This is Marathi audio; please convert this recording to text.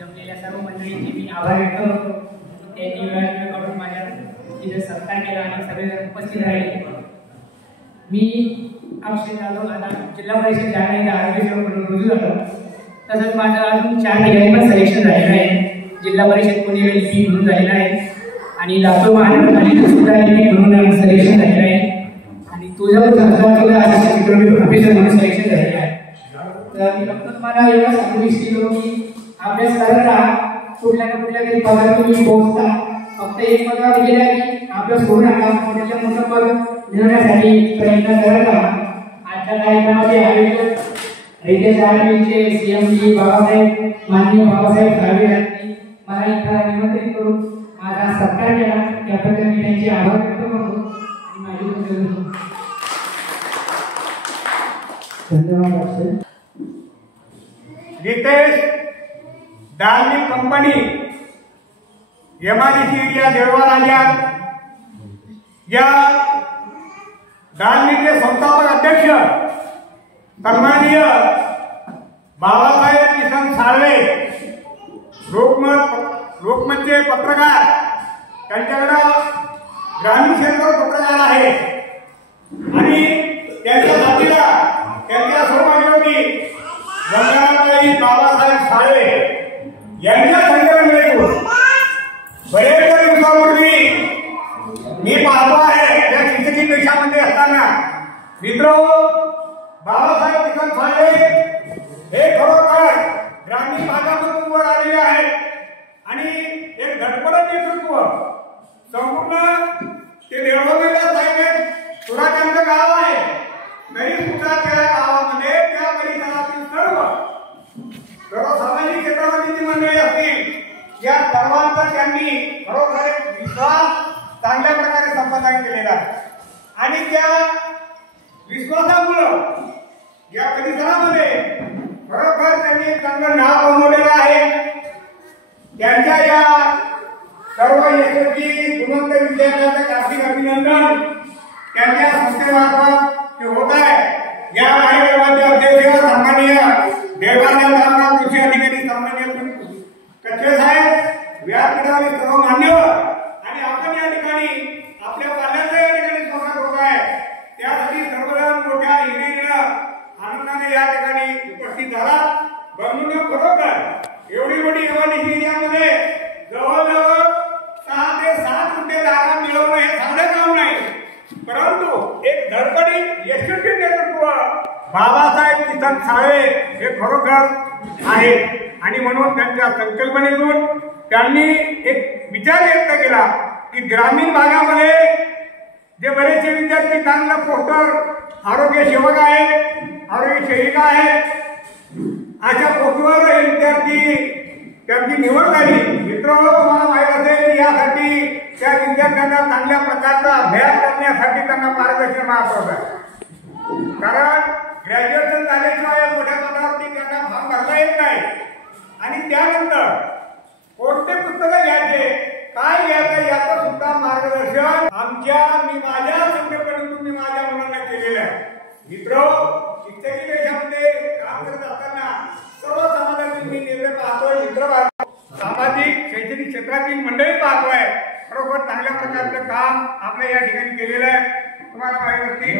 जमलेल्या सर्व मंडळींचे मी आभार व्यक्त करतो। त्यांनी वेळ काढून माझ्या इथे सत्कार केला आणि सगळे उपस्थित राहिले। मी अक्षय जाधव आता जिल्हा परिषद जालना आरोग्य सेवक म्हणून रुजू झालो। तसंच माझं अजून 4 ठिकाणी पण सिलेक्शन झालेलं आहे। जिल्हा परिषद पुणे लिपी म्हणून झालेलं आहे आणि लातूर महानगरपालिकेत सुद्धा लिपी म्हणून सिलेक्शन झालेलं आहे आणि तुळजापूर तालुक्यात असिस्टंट सिक्युरिटी प्रोफेसर म्हणून सिलेक्शन झालेलं आहे। तर मी फक्त तुम्हाला एवढं सांगू इच्छितो की अभ्यास करत राहा, कुठल्या ना कुठल्या तरी पदावर तुम्ही पोहोचता। फक्त एक पदावर गेला की अभ्यास करू नका, मोठ्या मोठं पद मिळवण्यासाठी प्रयत्न करत राहा। आजच्या कार्यक्रमाचे आयोजक रितेश आर्मीचे सीएमडी बाबासाहेब माननीय बाबासाहेब ठाकरे यांनी मला इथं निमंत्रित करून माझा सत्कार केला, त्याबद्दल मी त्यांचे आभार व्यक्त करतो आणि माझी धन्यवाद। रितेश डाल्मी कंपनी एमआयडीसी या देवळा राज्यात या डाल्मीचे संस्थापक अध्यक्ष सन्माननीय बाबासाहेब किसन साळवे लोकमतचे पत्रकार, त्यांच्याकडे ग्रामीण क्षेत्र पत्रकार आहे आणि त्यांच्या साथीला त्यांच्या सहयोगी गंगारामबाई बाबासाहेब साळवे यांच्या संघटनेतून बरेच दिवसापूर्वी मी पाहतो आहे या शिक्षकी पेशामध्ये असताना मित्र बाबासाहेब किसन साळवे हे खरोखर ग्रामीण भागातून वर आलेले आहेत आणि एक धडपडत नेतृत्व संपूर्ण ते देवळाला साहेब सुराच्यांचं गाव आहे, तरी सुद्धा त्या गावामध्ये त्या परिसरातील सर्व सामाजिक क्षेत्रामध्ये जी मंडळी असतील या सर्वांचा त्यांनी खरोखर एक विश्वास चांगल्या प्रकारे संपादन केलेला आहे आणि त्या विश्वासामुळे या परिसरामध्ये खरोखर त्यांनी चांगलं नाव कमवलेलं आहे। त्यांच्या या सर्व यशस्वी गुणवंत विद्यार्थ्यांचं हार्दिक अभिनंदन त्यांच्या संस्थेमार्फत ते होत आहे। या कार्यक्रमाचे अध्यक्ष सन्माननीय देवानंद कृषी अधिकारी सन्माननीय कच्चे साहेब, व्यासपीठावरील सर्व मान्यवर आणि आपण या ठिकाणी आपल्या पाल्याचा या ठिकाणी स्वागत होत आहे, त्यासाठी सर्वजण मोठ्या हिरिरीनं आनंदाने या ठिकाणी उपस्थित झाला। बंधूंनो, खरोखर एवढी मोठी एमआयडीसी एरियामध्ये जवळजवळ 6 ते 7 कोटी जागा मिळवणं हे साधं काम नाही, परंतु एक धडपडीत यशस्वी नेतृत्व बाबासाहेब किसन साळवे हे खरोखर आहे आणि म्हणून त्यांच्या संकल्पनेतून त्यांनी एक विचार व्यक्त केला की ग्रामीण भागामध्ये जे बरेचसे विद्यार्थी चांगला पोस्टर आरोग्य सेवक आहेत, आरोग्य सेविका आहेत, अशा पोस्टवर हे विद्यार्थी त्यांची निवड झाली। मित्र, तुम्हाला माहित असेल यासाठी त्या विद्यार्थ्यांना चांगल्या प्रकारचा अभ्यास करण्यासाठी त्यांना मार्गदर्शन महत्वाचं आहे, कारण ग्रॅज्युएशन झाल्याशिवाय मोठ्या पदावरती त्यांना फॉर्म भरता येत नाही आणि त्यानंतर कोणते पुस्तकं घ्यायचे, काय घ्यायचं याचं सुद्धा मार्गदर्शन मी माझ्या संकल्पनेतून मी माझ्या मुलांना केलेलं आहे। मित्र, शिक्षकी पेशामध्ये काम करत असताना सर्व समाजातील मी निर्णय पाहतोय, मित्र सामाजिक शैक्षणिक क्षेत्रातील मंडळी पाहतोय, खरोखर चांगल्या प्रकारचं काम आपल्या या ठिकाणी केलेलं आहे। तुम्हाला माहिती असतील